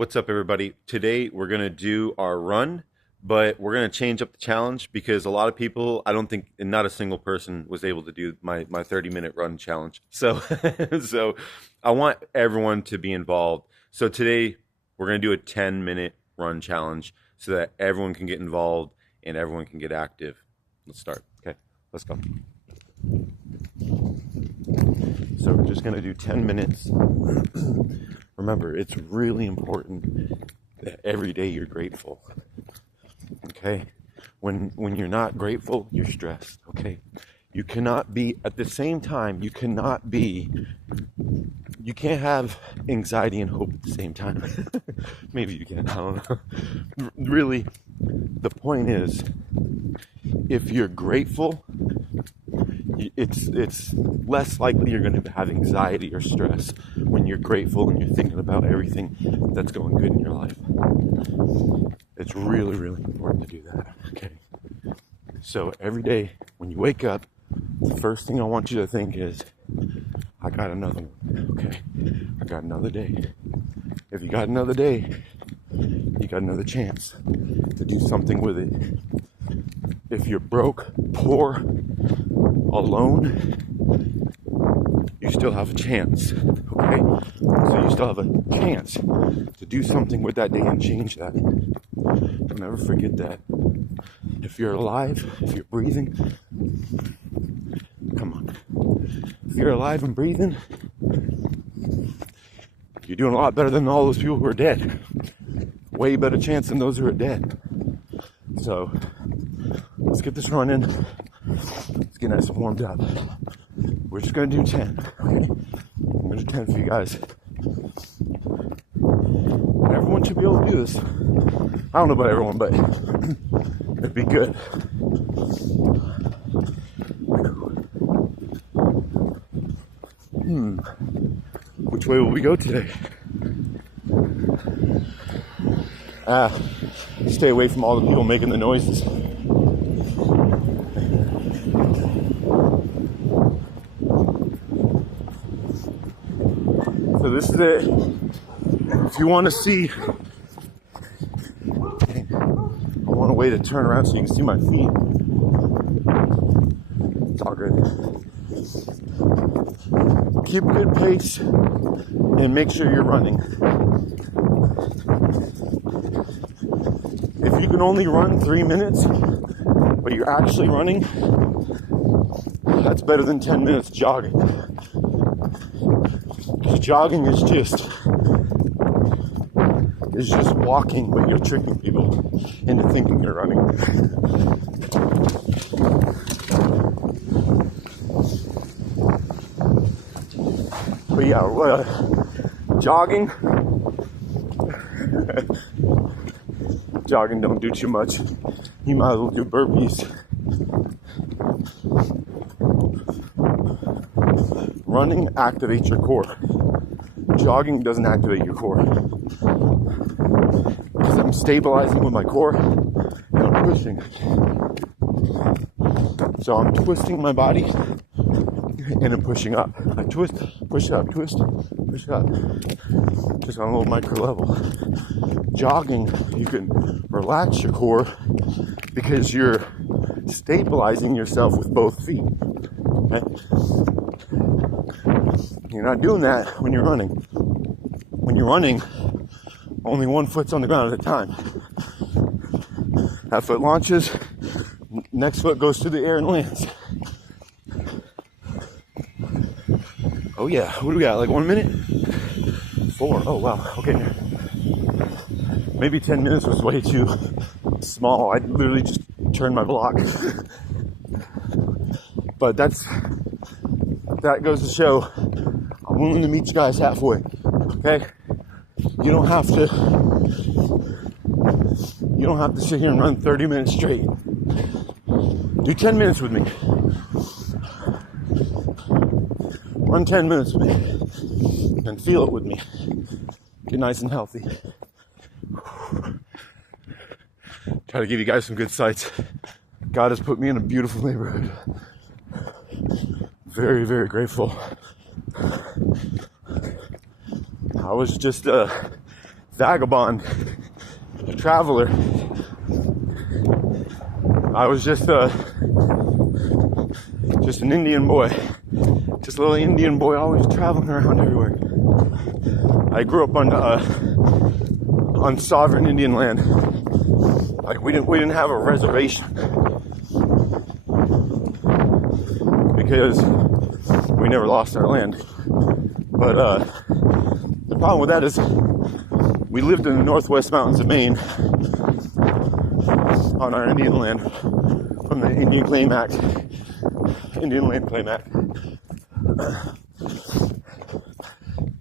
What's up, everybody? Today we're going to do our run, but we're going to change up the challenge because a lot of people, I don't think, and not a single person was able to do my 30-minute run challenge. So, so I want everyone to be involved. So today we're going to do a 10-minute run challenge so that everyone can get involved and everyone can get active. Let's start. Okay, let's go. So we're just going to do 10 minutes. Remember, it's really important that every day you're grateful. Okay? When you're not grateful, you're stressed. Okay? You cannot be, at the same time, you can't have anxiety and hope at the same time. Maybe you can, I don't know. Really, the point is, if you're grateful, it's less likely you're going to have anxiety or stress when you're grateful and you're thinking about everything that's going good in your life. It's really, really important to do that. Okay. So every day when you wake up, the first thing I want you to think is, I got another one. Okay. I got another day. If you got another day, you got another chance to do something with it. If you're broke, poor, alone, you still have a chance, okay? So you still have a chance to do something with that day and change that. Don't ever forget that. If you're alive, if you're breathing, come on. If you're alive and breathing, you're doing a lot better than all those people who are dead. Way better chance than those who are dead. So, let's get this running. Let's get nice and warmed up. We're just going to do 10. Okay? I'm going to do 10 for you guys. Everyone should be able to do this. I don't know about everyone, but it'd be good. Which way will we go today? Stay away from all the people making the noises. So this is it. If you want to see, I want a way to turn around so you can see my feet. It's all good. Keep a good pace and make sure you're running. If you can only run 3 minutes, but you're actually running, that's better than 10 minutes jogging. Because jogging is just walking, but you're tricking people into thinking you're running. But yeah, jogging, don't do too much. You might as well do burpees. Running activates your core. Jogging doesn't activate your core. Because I'm stabilizing with my core and I'm pushing. So I'm twisting my body and I'm pushing up. I twist, push up, twist, push up. Just on a little micro level. Jogging, you can relax your core because you're stabilizing yourself with both feet. Okay? You're not doing that when you're running. When you're running, only one foot's on the ground at a time. That foot launches, next foot goes through the air and lands. Oh yeah, what do we got, like 1 minute? 4, oh wow, okay. Maybe 10 minutes was way too small. I literally just turned my block. But that goes to show I'm willing to meet you guys halfway, okay? You don't have to sit here and run 30 minutes straight. Do 10 minutes with me. Run 10 minutes with me and feel it with me. Get nice and healthy. Try to give you guys some good sights. God has put me in a beautiful neighborhood. Very, very grateful. I was just vagabond, a traveler. I was just an Indian boy, just a little Indian boy, always traveling around everywhere. I grew up on sovereign Indian land. Like we didn't have a reservation because we never lost our land. But the problem with that is we lived in the northwest mountains of Maine on our Indian land from the Indian Land Claim Act.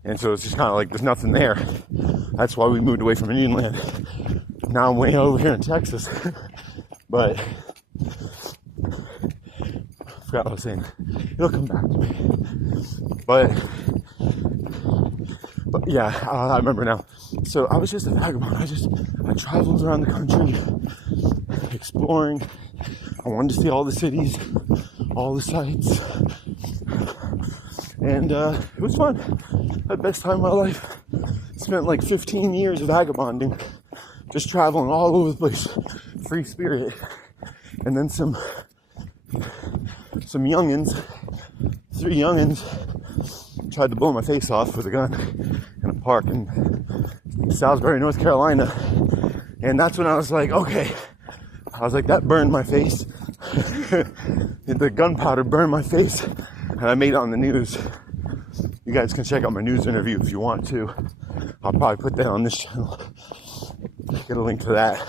And so it's just kind of like there's nothing there. That's why we moved away from Indian land. Now I'm way over here in Texas. But I forgot what I was saying. It'll come back to me. But yeah, I remember now. So I was just a vagabond. I traveled around the country, exploring. I wanted to see all the cities, all the sights. And it was fun. The best time of my life. Spent like 15 years vagabonding, just traveling all over the place. Free spirit. And then some youngins, 3 youngins, tried to blow my face off with a gun in a park in Salisbury, North Carolina. And that's when I was like, okay. I was like, that burned my face. The gunpowder burned my face. And I made it on the news. You guys can check out my news interview if you want to. I'll probably put that on this channel. Get a link to that.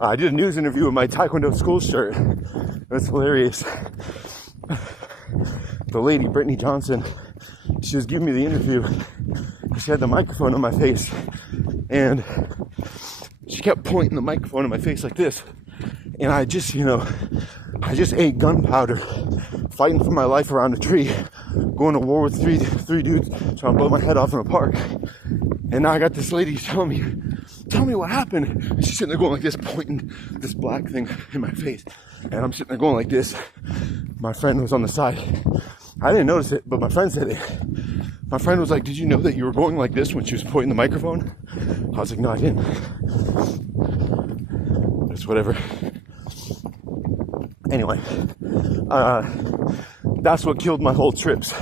I did a news interview with my Taekwondo school shirt. It was hilarious. The lady, Brittany Johnson, she was giving me the interview. She had the microphone on my face. And she kept pointing the microphone in my face like this. And I just ate gunpowder, fighting for my life around a tree, going to war with three dudes trying to blow my head off in a park. And now I got this lady telling me what happened. And she's sitting there going like this, pointing this black thing in my face. And I'm sitting there going like this. My friend was on the side. I didn't notice it, but my friend said it. My friend was like, did you know that you were going like this when she was pointing the microphone? I was like, no, I didn't. It's whatever. Anyway, that's what killed my whole trips.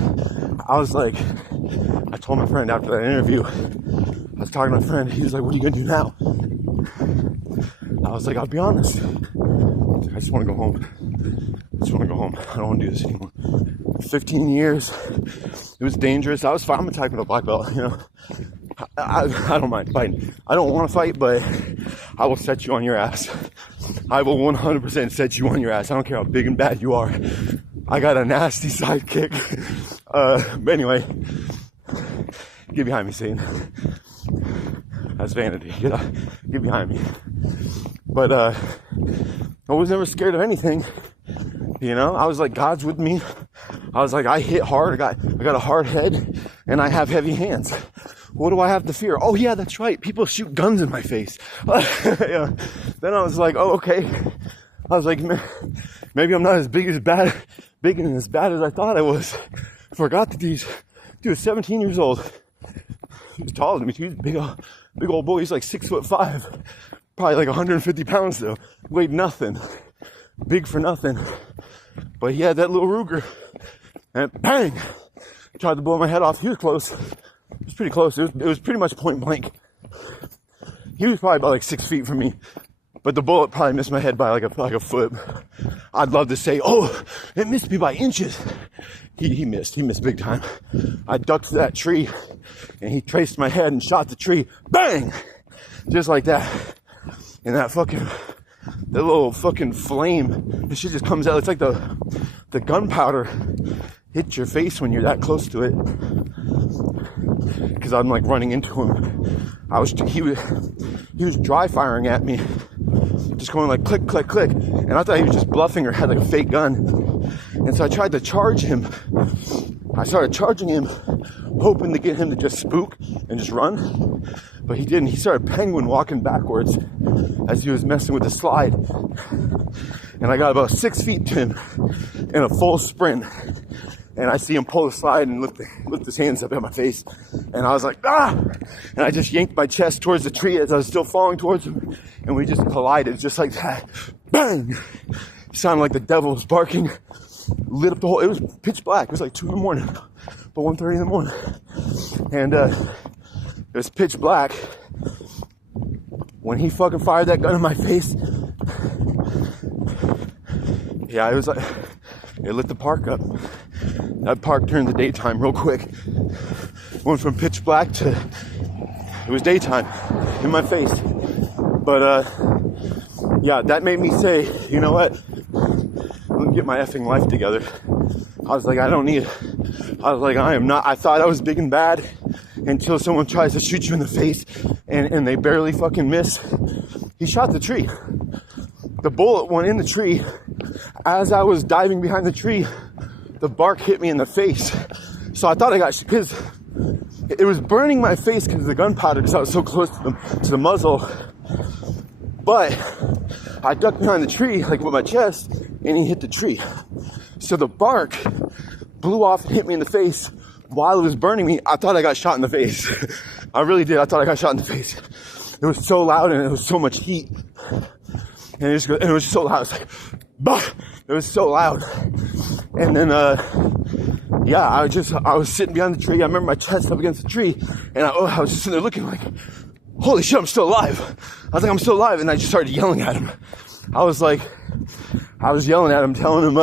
I was like, I told my friend after that interview, I was talking to my friend, he was like, what are you gonna do now? I was like, I'll be honest, I just wanna go home. I don't wanna do this anymore. 15 years, it was dangerous. I was fine. I'm a Taekwondo black belt, you know. I don't mind fighting. I don't want to fight, but I will set you on your ass. I will 100% set you on your ass. I don't care how big and bad you are. I got a nasty sidekick. But anyway, get behind me, Satan. That's vanity. Get behind me. But I was never scared of anything. You know, I was like, God's with me. I was like, I hit hard. I got a hard head, and I have heavy hands. What do I have to fear? Oh yeah, that's right. People shoot guns in my face. Yeah. Then I was like, oh okay. I was like, maybe I'm not as big and as bad as I thought I was. Forgot that dude was 17 years old. He was taller than me. He was a big old boy. He's like 6'5", probably like 150 pounds though. Weighed nothing. Big for nothing. But he had that little Ruger, and bang! Tried to blow my head off. He was close. It was pretty close. It was pretty much point blank. He was probably about like 6 feet from me, but the bullet probably missed my head by like a foot. I'd love to say, oh, it missed me by inches. He missed big time. I ducked to that tree, and he traced my head and shot the tree. Bang! Just like that. And that little fucking flame, the shit just comes out. It's like the gunpowder hits your face when you're that close to it. Because I'm like running into him. He was dry firing at me, just going like click, click, click. And I thought he was just bluffing or had like a fake gun. And so I tried to charge him. I started charging him, hoping to get him to just spook and just run. But he didn't. He started penguin walking backwards as he was messing with the slide. And I got about 6 feet to him in a full sprint. And I see him pull the slide and lift his hands up at my face. And I was like, ah! And I just yanked my chest towards the tree as I was still falling towards him. And we just collided just like that. Bang! Sounded like the devil was barking. Lit up the whole, it was pitch black. It was like 2 in the morning, but 1:30 in the morning. And it was pitch black. When he fucking fired that gun in my face, yeah, it was like, it lit the park up. That park turned to daytime real quick. Went from pitch black to, it was daytime in my face. But yeah, that made me say, you know what? Let me get my effing life together. I was like, I don't need it. I was like, I am not, I thought I was big and bad until someone tries to shoot you in the face and they barely fucking miss. He shot the tree. The bullet went in the tree. As I was diving behind the tree, the bark hit me in the face. So I thought I got, because it was burning my face because of the gunpowder, because I was so close to the muzzle. But I ducked behind the tree, like with my chest, and he hit the tree. So the bark blew off and hit me in the face while it was burning me. I thought I got shot in the face. I really did. I thought I got shot in the face. It was so loud and it was so much heat. And it was so loud. It was like, bah! It was so loud. And then, yeah, I was sitting behind the tree. I remember my chest up against the tree. And I was just sitting there looking like, holy shit, I'm still alive. I was like, I'm still alive. And I just started yelling at him. I was yelling at him, telling him,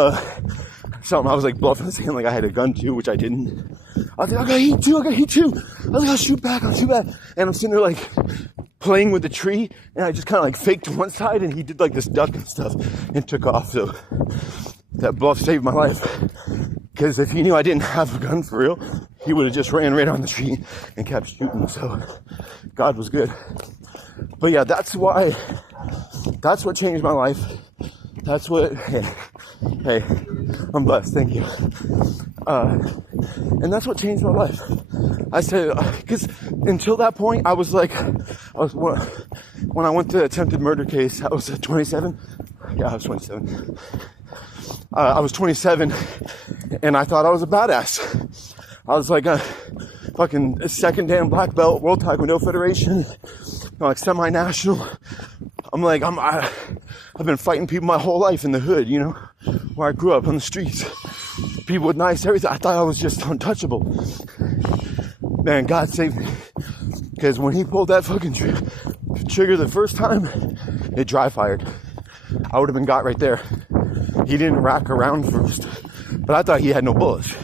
something. I was like bluffing, saying like I had a gun too, which I didn't. I was like, I got heat too. I was like, I'll shoot back. And I'm sitting there like playing with the tree, and I just kind of like faked one side, and he did like this duck and stuff and took off. So that bluff saved my life, because if he knew I didn't have a gun for real, he would have just ran right on the tree and kept shooting. So God was good. But yeah, that's what changed my life. That's what, hey, I'm blessed, thank you. And that's what changed my life. I said, because until that point, when I went to attempted murder case, I was 27. Yeah, I was 27. I was 27, and I thought I was a badass. I was like a fucking second Dan black belt, World Taekwondo Federation, like semi-national. I'm like, I've been fighting people my whole life in the hood, you know, where I grew up on the streets. People with knives, everything. I thought I was just untouchable. Man, God saved me. Because when he pulled that fucking trigger the first time, it dry fired. I would have been got right there. He didn't rack around first. But I thought he had no bullets.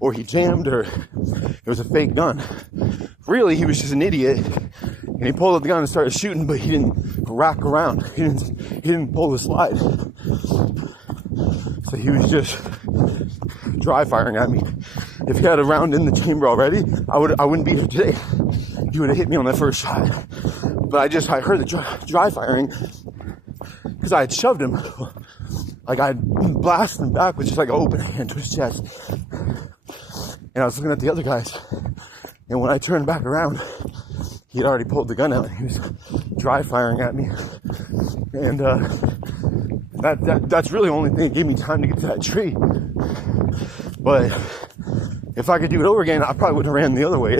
Or he jammed, or it was a fake gun. Really, he was just an idiot. And he pulled out the gun and started shooting, but he didn't rack around. He didn't pull the slide. So he was just dry firing at me. If he had a round in the chamber already, I wouldn't be here today. He would have hit me on that first shot. But I heard the dry firing because I had shoved him. Like I blasted him back with just like an open hand to his chest. And I was looking at the other guys. And when I turned back around, he had already pulled the gun out. He was dry firing at me. And that's really the only thing that gave me time to get to that tree. But if I could do it over again, I probably would have ran the other way,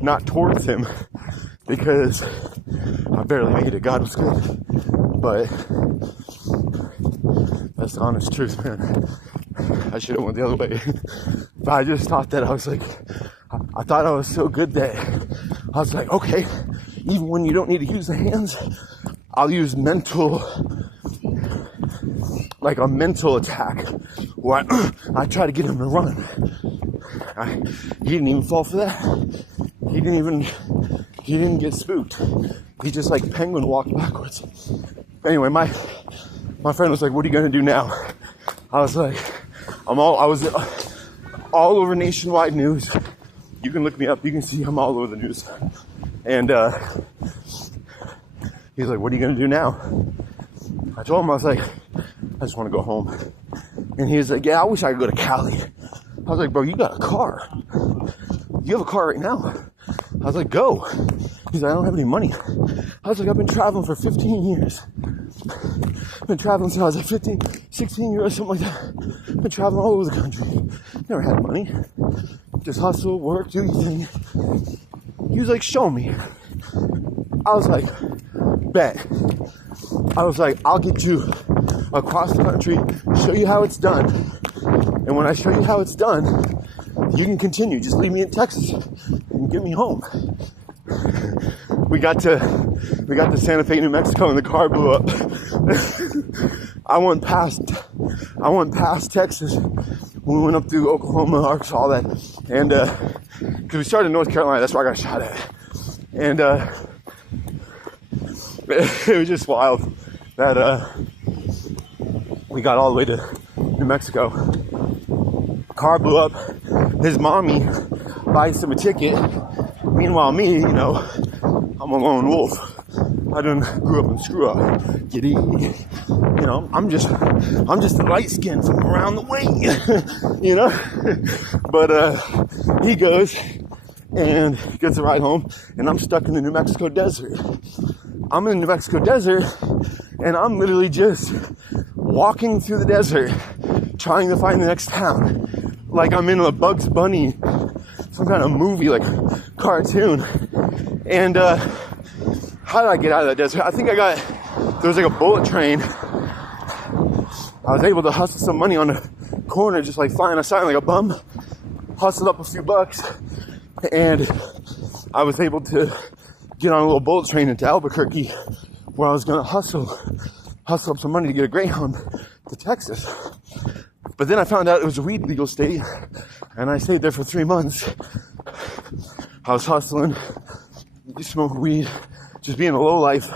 not towards him, because I barely made it. God was good. But that's the honest truth, man. I should have went the other way. But I just thought that I thought I was so good that I was like, okay, even when you don't need to use the hands, I'll use like a mental attack where I try to get him to run. He didn't even fall for that. He didn't get spooked. He just like penguin walked backwards. Anyway, my friend was like, what are you gonna do now? I was like, I was all over nationwide news. You can look me up, you can see I'm all over the news. And he's like, what are you gonna do now? I told him, I was like, I just wanna go home. And he was like, yeah, I wish I could go to Cali. I was like, bro, you got a car. You have a car right now. I was like, go. He's like, I don't have any money. I was like, I've been traveling for 15 years. I've been traveling since I was like 15, 16 years, something like that. I've been traveling all over the country. Never had money. Just hustle, work, do your thing. He was like, show me. I was like, bet. I was like, I'll get you across the country, show you how it's done. And when I show you how it's done, you can continue. Just leave me in Texas and get me home. We got to Santa Fe, New Mexico, and the car blew up. I went past Texas when we went up through Oklahoma, Arkansas, all that. And, cause we started in North Carolina, that's where I got shot at. And, it was just wild that, we got all the way to New Mexico. Car blew up. His mommy buys him a ticket. Meanwhile, me, you know, I'm a lone wolf. I done grew up in screw up. Giddy. You know, I'm just a light skin from around the way. You know? But he goes and gets a ride home, and I'm stuck in the New Mexico desert. I'm in the New Mexico desert, and I'm literally just walking through the desert, trying to find the next town. Like I'm in a Bugs Bunny, some kind of movie, like cartoon. And how did I get out of that desert? I think there was like a bullet train. I was able to hustle some money on the corner, just like flying a sign like a bum. Hustled up a few bucks, and I was able to get on a little bullet train into Albuquerque, where I was gonna hustle up some money to get a Greyhound to Texas. But then I found out it was a weed legal state, and I stayed there for 3 months. I was hustling, smoking weed, just being a lowlife.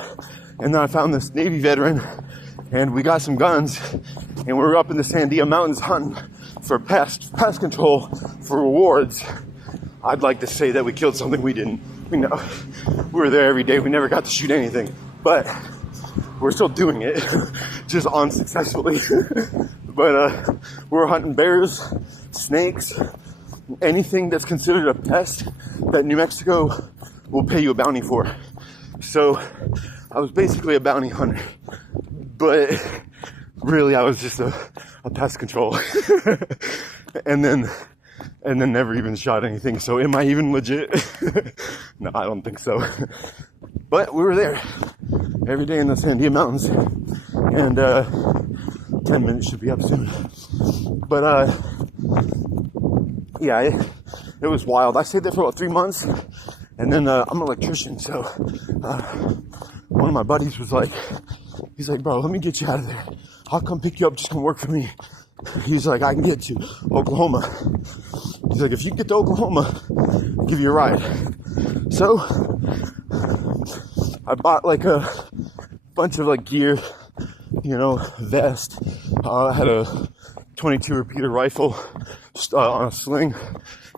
And then I found this Navy veteran, and we got some guns, and we were up in the Sandia Mountains hunting for pest control for rewards. I'd like to say that we killed something we didn't. We were there every day. We never got to shoot anything, but we're still doing it, just unsuccessfully. But we're hunting bears, snakes, anything that's considered a pest that New Mexico will pay you a bounty for. So I was basically a bounty hunter, but really I was just a pest control. and then never even shot anything. So am I even legit? No, I don't think so. But we were there every day in the Sandia Mountains, and 10 minutes should be up soon. But yeah, it was wild. I stayed there for about 3 months, and then I'm an electrician, so one of my buddies was like, he's like, bro, let me get you out of there. I'll come pick you up, just come work for me. He's like, I can get to Oklahoma. He's like, if you can get to Oklahoma, I'll give you a ride. So I bought like a bunch of like gear, you know, vest. I had a 22 repeater rifle on a sling,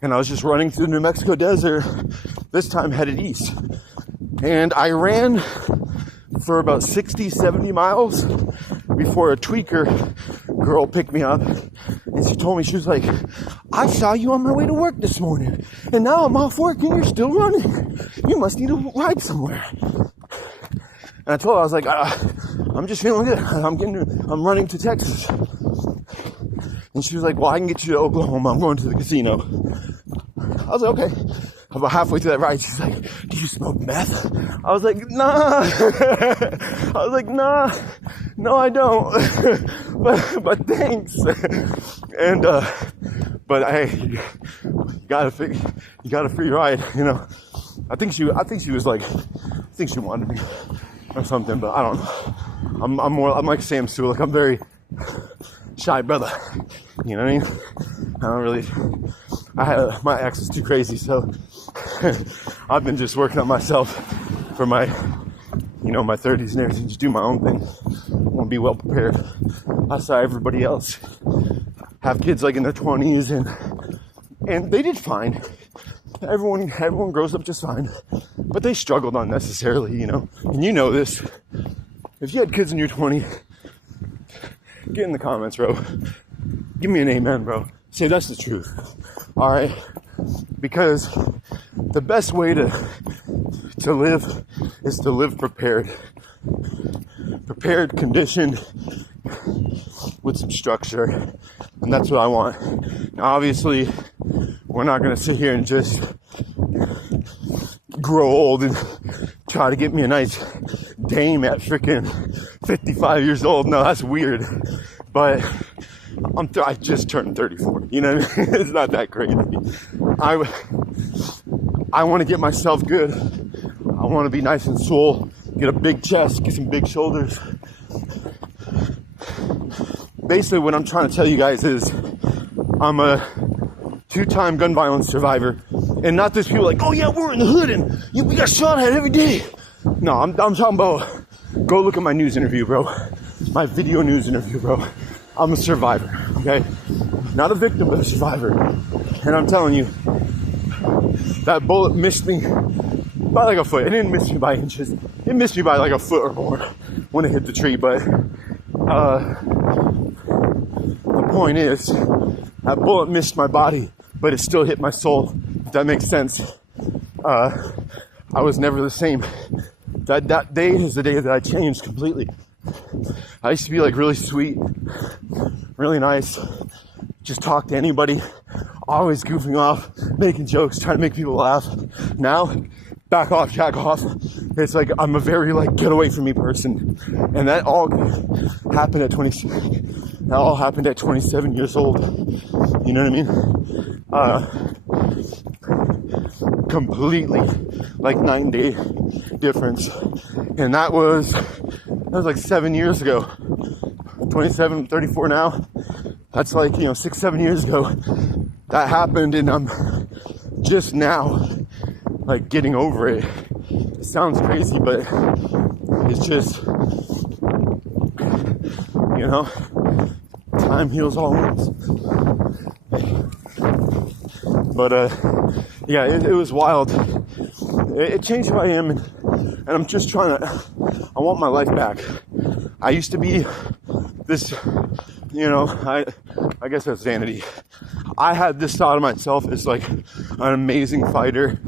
and I was just running through the New Mexico desert, this time headed east. And I ran for about 60, 70 miles before a tweaker girl picked me up, and she told me, she was like, I saw you on my way to work this morning, and now I'm off work and you're still running. You must need a ride somewhere. And I told her, I was like, I'm just feeling good. I'm running to Texas. And she was like, well, I can get you to Oklahoma. I'm going to the casino. I was like, okay. About halfway through that ride, she's like, do you smoke meth? I was like, nah. I was like, nah. No, I don't. but thanks. And, but hey, you got a free ride, you know. I think she was like, I think she wanted me or something, but I don't know. I'm like Sam Sue. Like, I'm very shy brother. You know what I mean? I don't really, my ex is too crazy, so I've been just working on myself for my, you know, my 30s and everything, just do my own thing. I want to be well prepared. I saw everybody else have kids like in their 20s, and they did fine. Everyone grows up just fine, but they struggled unnecessarily, you know. And you know this. If you had kids in your 20s, get in the comments, bro. Give me an amen, bro. Say that's the truth. All right, because the best way to to live is to live prepared, conditioned, with some structure, and that's what I want. Now, obviously, we're not going to sit here and just grow old and try to get me a nice dame at freaking 55 years old. No, that's weird. But I just turned 34. You know what I mean? It's not that crazy. I want to get myself good. I want to be nice and swole, get a big chest, get some big shoulders. Basically, what I'm trying to tell you guys is I'm a 2-time gun violence survivor. And not this people like, oh yeah, we're in the hood and we got shot at every day. No, I'm talking about, go look at my news interview, bro. My video news interview, bro. I'm a survivor, okay? Not a victim, but a survivor. And I'm telling you, that bullet missed me by like a foot. It didn't miss me by inches. It missed me by like a foot or more when it hit the tree. But the point is, that bullet missed my body, but it still hit my soul. If that makes sense. I was never the same. That day is the day that I changed completely. I used to be like really sweet, really nice, just talk to anybody, always goofing off, making jokes, trying to make people laugh. Now, back off, jack off. It's like I'm a very like get away from me person, and that all happened at 27 years old. You know what I mean? Completely like 9-day difference, and that was like 7 years ago. 27, 34 now. That's like, 6-7 years ago that happened, and I'm just now like getting over it. It sounds crazy, but it's just, time heals all wounds. But yeah, it was wild. It changed who I am, and I'm just I want my life back. I used to be this, I guess that's vanity. I had this thought of myself as like an amazing fighter,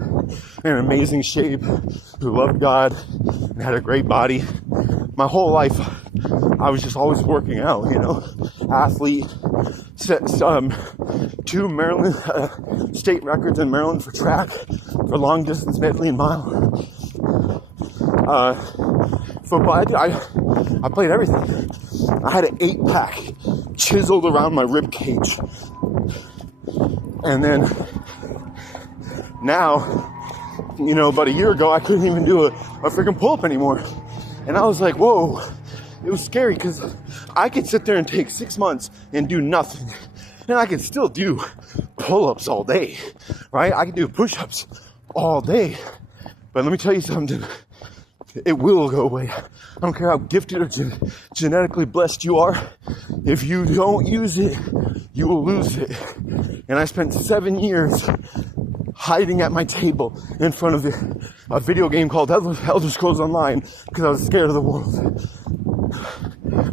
in an amazing shape, who loved God and had a great body. My whole life, I was just always working out, athlete. Set 2 Maryland state records in Maryland for track, for long distance medley and mile. Football, I played everything. I had an 8-pack chiseled around my rib cage. And then now, about a year ago, I couldn't even do a freaking pull-up anymore. And I was like, whoa. It was scary because I could sit there and take 6 months and do nothing. And I could still do pull-ups all day, right? I can do push-ups all day. But let me tell you something. It will go away. I don't care how gifted or genetically blessed you are. If you don't use it, you will lose it. And I spent 7 years hiding at my table in front of a video game called Elder Scrolls Online because I was scared of the world.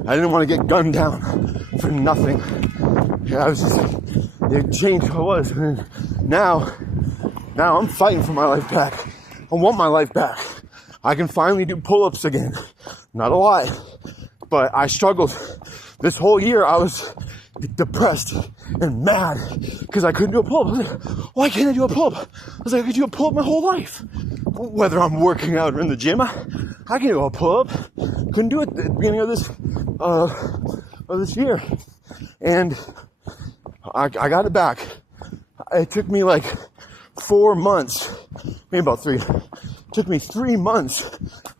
I didn't want to get gunned down for nothing. Yeah, it changed who I was. And now I'm fighting for my life back. I want my life back. I can finally do pull-ups again. Not a lot, but I struggled. This whole year I was depressed and mad because I couldn't do a pull-up. I was like, why can't I do a pull-up? I was like, I could do a pull-up my whole life. Whether I'm working out or in the gym, I can do a pull-up. Couldn't do it at the beginning of this year. And I got it back. It took me like 4 months, maybe about 3. It took me 3 months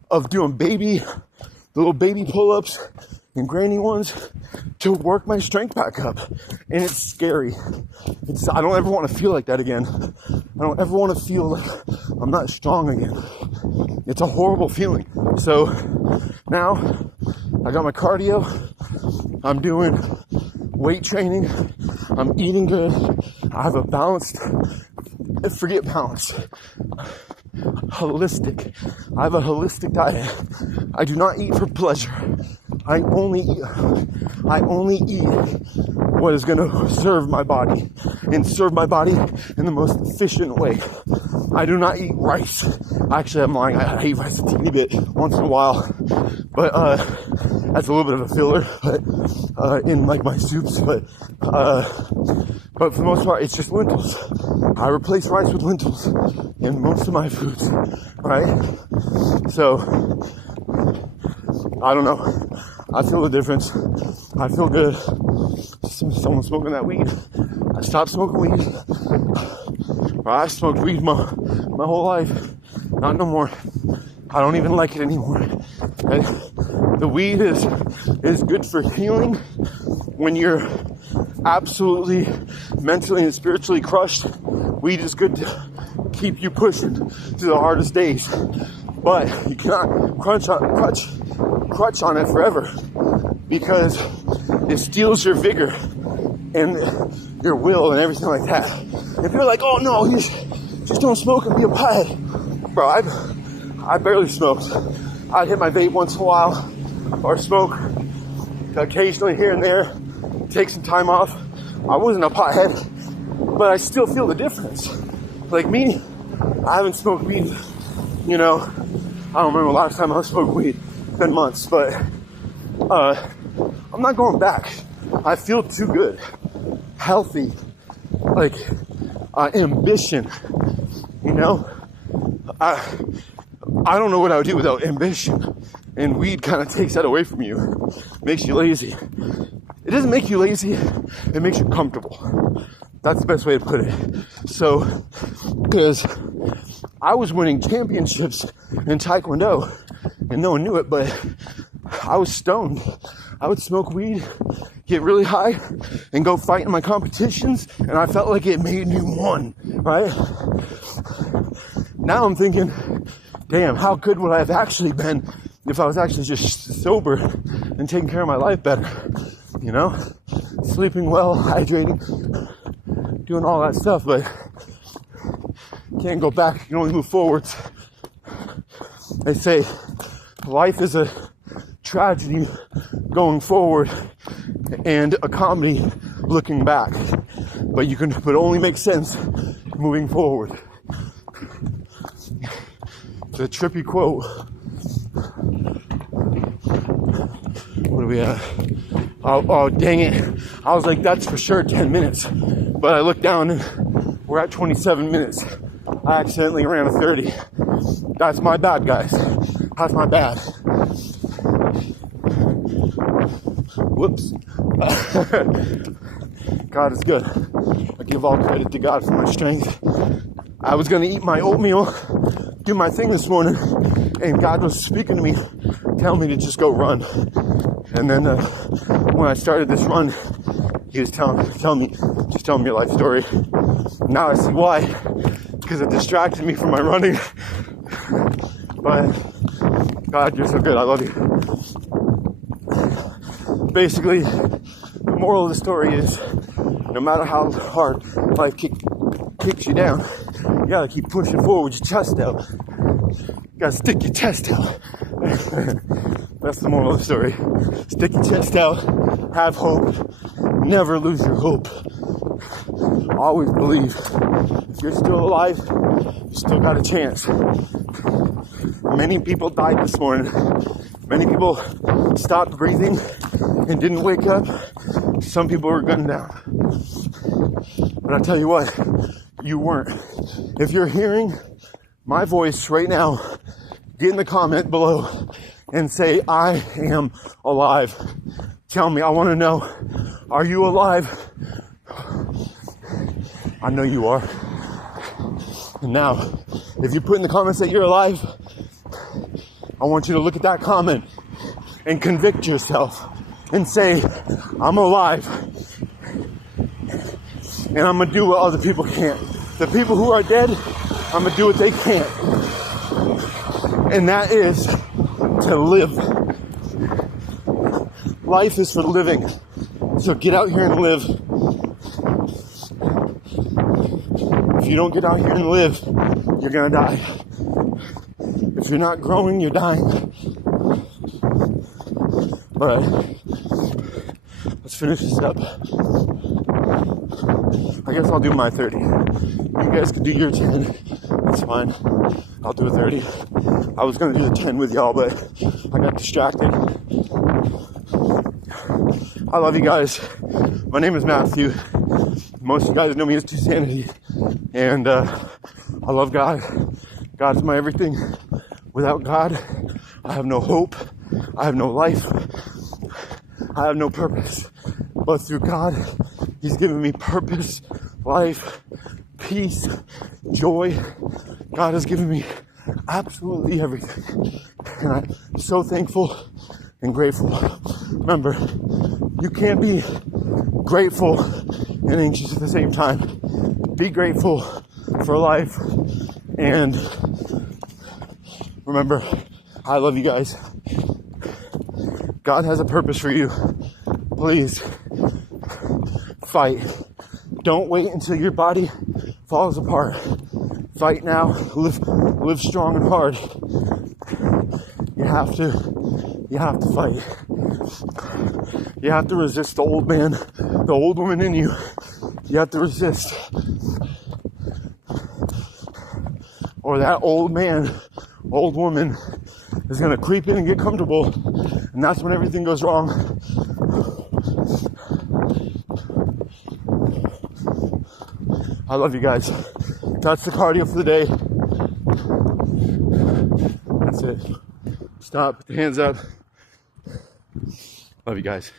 of doing little baby pull-ups and granny ones to work my strength back up. And it's scary. I don't ever want to feel like that again. I don't ever want to feel like I'm not strong again. It's a horrible feeling. So now I got my cardio. I'm doing weight training. I'm eating good. I have a balanced, forget balance, holistic. I have a holistic diet. I do not eat for pleasure. I only eat what is going to serve my body and serve my body in the most efficient way. I do not eat rice. Actually, I'm lying. I eat rice a teeny bit once in a while, but that's a little bit of a filler, but in like my soups. But for the most part, it's just lentils. I replace rice with lentils in most of my foods, right? So I don't know. I feel the difference. I feel good. Someone smoking that weed. I stopped smoking weed. I smoked weed my whole life. Not no more. I don't even like it anymore. And the weed is good for healing when you're absolutely mentally and spiritually crushed. Weed is good to keep you pushing through the hardest days. But you cannot crutch on it forever, because it steals your vigor and your will and everything like that. If you're like, oh no, you just don't smoke and be a pothead. Bro, I barely smoked. I'd hit my vape once in a while, or smoke occasionally here and there, take some time off. I wasn't a pothead, but I still feel the difference. Like me, I haven't smoked weed, you know, I don't remember the last time I smoked weed. It's been months, but I'm not going back. I feel too good, healthy, like ambition, you know. I don't know what I would do without ambition, and weed kind of takes that away from you, makes you lazy. It doesn't make you lazy, it makes you comfortable. That's the best way to put it. So, because I was winning championships in Taekwondo, and no one knew it, but I was stoned. I would smoke weed, get really high, and go fight in my competitions, and I felt like it made me one, right? Now I'm thinking, damn, how good would I have actually been if I was actually just sober and taking care of my life better, you know? Sleeping well, hydrating, doing all that stuff, but can't go back, you can only move forwards. They say life is a tragedy going forward and a comedy looking back, but it only makes sense moving forward. It's a trippy quote. What do we have? Oh, dang it. I was like, that's for sure 10 minutes. But I looked down and we're at 27 minutes. I accidentally ran a 30. That's my bad, guys. That's my bad. Whoops. God is good. I give all credit to God for my strength. I was going to eat my oatmeal, do my thing this morning, and God was speaking to me, telling me to just go run. And then when I started this run, he was telling me your life story. Now I see why, because it distracted me from my running. But God, you're so good. I love you. Basically, the moral of the story is, no matter how hard life kicks you down, you gotta keep pushing forward, your chest out. You gotta stick your chest out. That's the moral of the story. Stick your chest out, have hope, never lose your hope. Always believe. If you're still alive, you still got a chance. Many people died this morning. Many people stopped breathing and didn't wake up. Some people were gunned down. But I tell you what, you weren't. If you're hearing my voice right now, get in the comment below and say, I am alive. Tell me, I want to know, are you alive? I know you are. And now, if you put in the comments that you're alive, I want you to look at that comment and convict yourself and say, I'm alive. And I'm going to do what other people can't. The people who are dead, I'm going to do what they can't. And that is to live. Life is for living. So get out here and live. If you don't get out here and live, you're going to die. If you're not growing, you're dying. All right. Let's finish this up. I guess I'll do my 30. You guys can do your 10. It's fine. I'll do a 30. I was gonna do the 10 with y'all, but I got distracted. I love you guys. My name is Matthew. Most of you guys know me as Two Sanity. And I love God. God's my everything. Without God, I have no hope. I have no life. I have no purpose. But through God, He's given me purpose, life, peace, joy. God has given me absolutely everything. And I'm so thankful and grateful. Remember, you can't be grateful and anxious at the same time. Be grateful for life. And remember, I love you guys. God has a purpose for you. Please fight. Don't wait until your body falls apart. Fight now. Live strong and hard. You have to fight. You have to resist the old man, the old woman in you. You have to resist. Or that old man, old woman is going to creep in and get comfortable. And that's when everything goes wrong. I love you guys. That's the cardio for the day. That's it. Stop. Put the hands up. Love you guys.